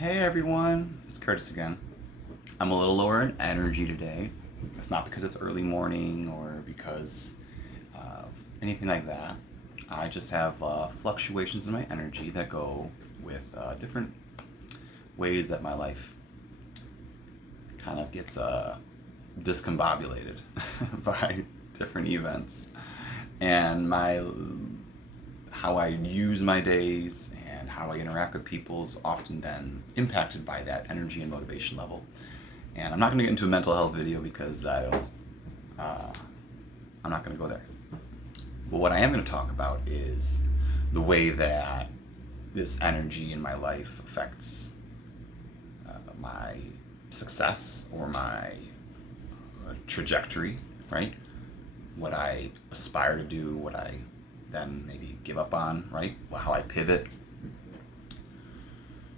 Hey everyone, it's Curtis again. I'm a little lower in energy today. It's not because it's early morning or because of anything like that. I just have fluctuations in my energy that go with different ways that my life kind of gets discombobulated by different events. And my how I use my days and how I interact with people is often then impacted by that energy and motivation level. And I'm not going to get into a mental health video because uh, I'm not going to go there. But what I am going to talk about is the way that this energy in my life affects my success or my trajectory, right? What I aspire to do, what I then maybe give up on, right? How I pivot.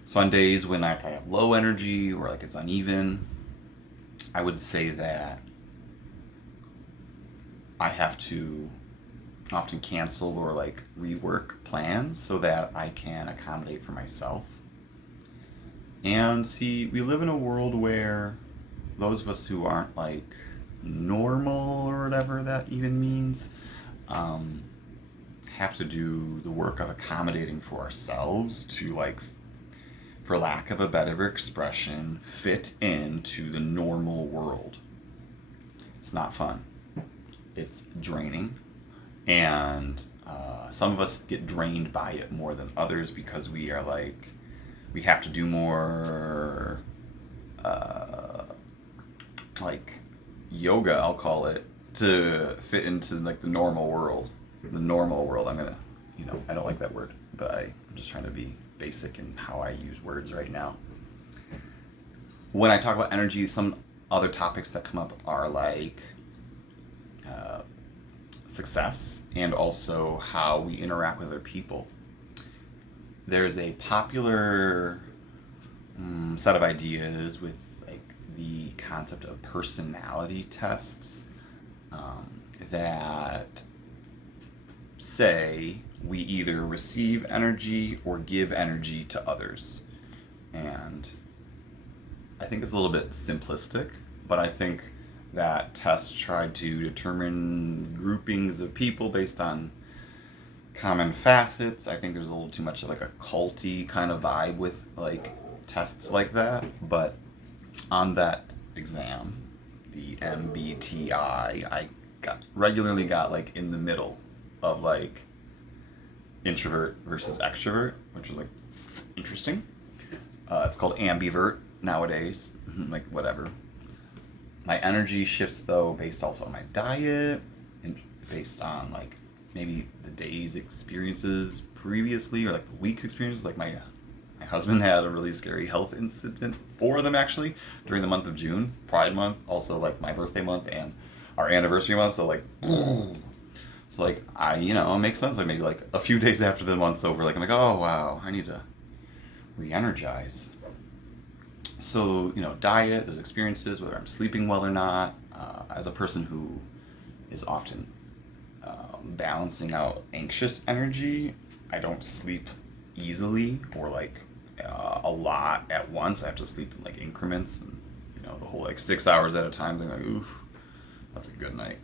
So on days when I have low energy or like it's uneven, I would say that I have to often cancel or like rework plans so that I can accommodate for myself. And see, we live in a world where those of us who aren't like normal or whatever that even means, um, have to do the work of accommodating for ourselves to like, for lack of a better expression, fit into the normal world. It's not fun. It's draining, and some of us get drained by it more than others because we are like we have to do more uh, like yoga, I'll call it, to fit into like the normal world. The normal world. I don't like that word, but I'm just trying to be basic in how I use words right now. When I talk about energy, some other topics that come up are like uh, success and also how we interact with other people. There's a popular set of ideas with like the concept of personality tests that say we either receive energy or give energy to others. And I think it's a little bit simplistic, but I think that tests try to determine groupings of people based on common facets. I think there's a little too much of like a culty kind of vibe with like tests like that. But on that exam, the MBTI, I regularly got like in the middle of like introvert versus extrovert, which was like interesting. It's called ambivert nowadays. Like whatever. My energy shifts though based also on my diet and based on like maybe the day's experiences previously or like the week's experiences. Like my husband had a really scary health incident, four of them actually, during the month of June, Pride Month, also like my birthday month and our anniversary month. So like, so like it makes sense. Like maybe like a few days after the month's over, like I'm like, oh wow, I need to re-energize. So diet, those experiences, whether I'm sleeping well or not, as a person who is often balancing out anxious energy, I don't sleep easily or like a lot at once. I have to sleep in like increments, and the whole like 6 hours at a time. Thing like, oof, that's a good night.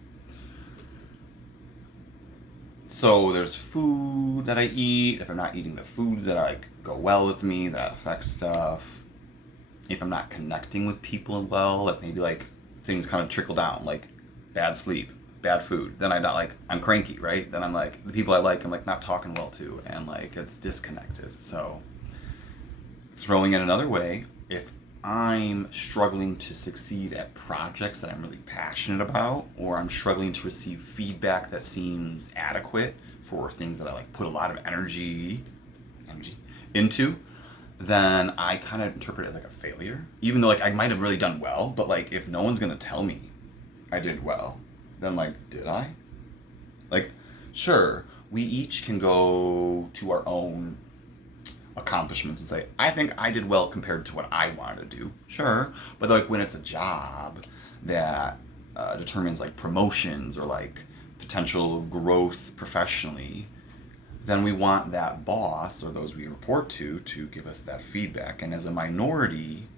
So there's food that I eat. If I'm not eating the foods that like go well with me, that affects stuff. If I'm not connecting with people well, like maybe like things kind of trickle down, like bad sleep, bad food. Then I'm cranky, right? Then I'm like the people I like, I'm like not talking well to, and like it's disconnected. So throwing it another way, if I'm struggling to succeed at projects that I'm really passionate about, or I'm struggling to receive feedback that seems adequate for things that I like put a lot of energy into, then I kind of interpret it as like a failure. Even though like I might have really done well, but like if no one's gonna tell me I did well, then like did I? Like, sure, we each can go to our own accomplishments and say, I think I did well compared to what I wanted to do. Sure, but like when it's a job that determines like promotions or like potential growth professionally, then we want that boss or those we report to give us that feedback. And as a minority,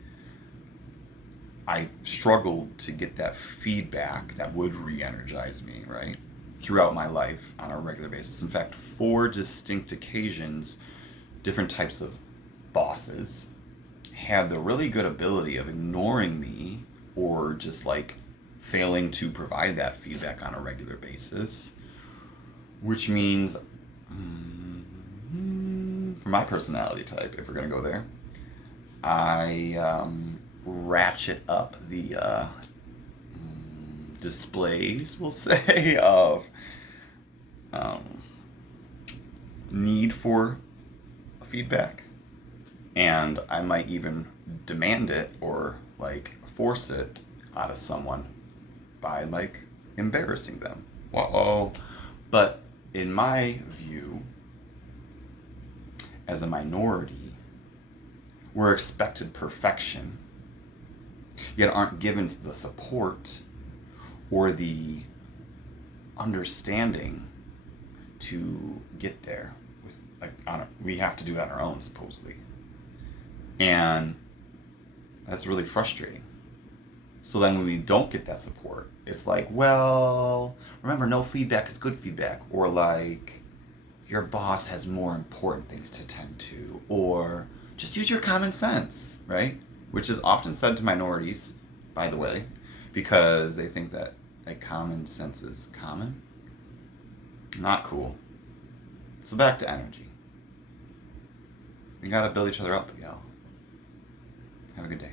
I struggled to get that feedback that would re-energize me, right? Throughout my life on a regular basis. In fact, 4 distinct occasions, different types of bosses had the really good ability of ignoring me or just like failing to provide that feedback on a regular basis, which means for my personality type, if we're going to go there, I ratchet up the displays, we'll say, of need for feedback. And I might even demand it or like force it out of someone by like embarrassing them. Uh-oh. But in my view, as a minority, we're expected perfection, yet aren't given the support or the understanding to get there. With like, we have to do it on our own, supposedly. And that's really frustrating. So then when we don't get that support, it's like, well, remember, no feedback is good feedback. Or like, your boss has more important things to tend to. Or just use your common sense, right? Which is often said to minorities, by the way, because they think that like common sense is common. Not cool. So back to energy. We gotta build each other up, y'all. Have a good day.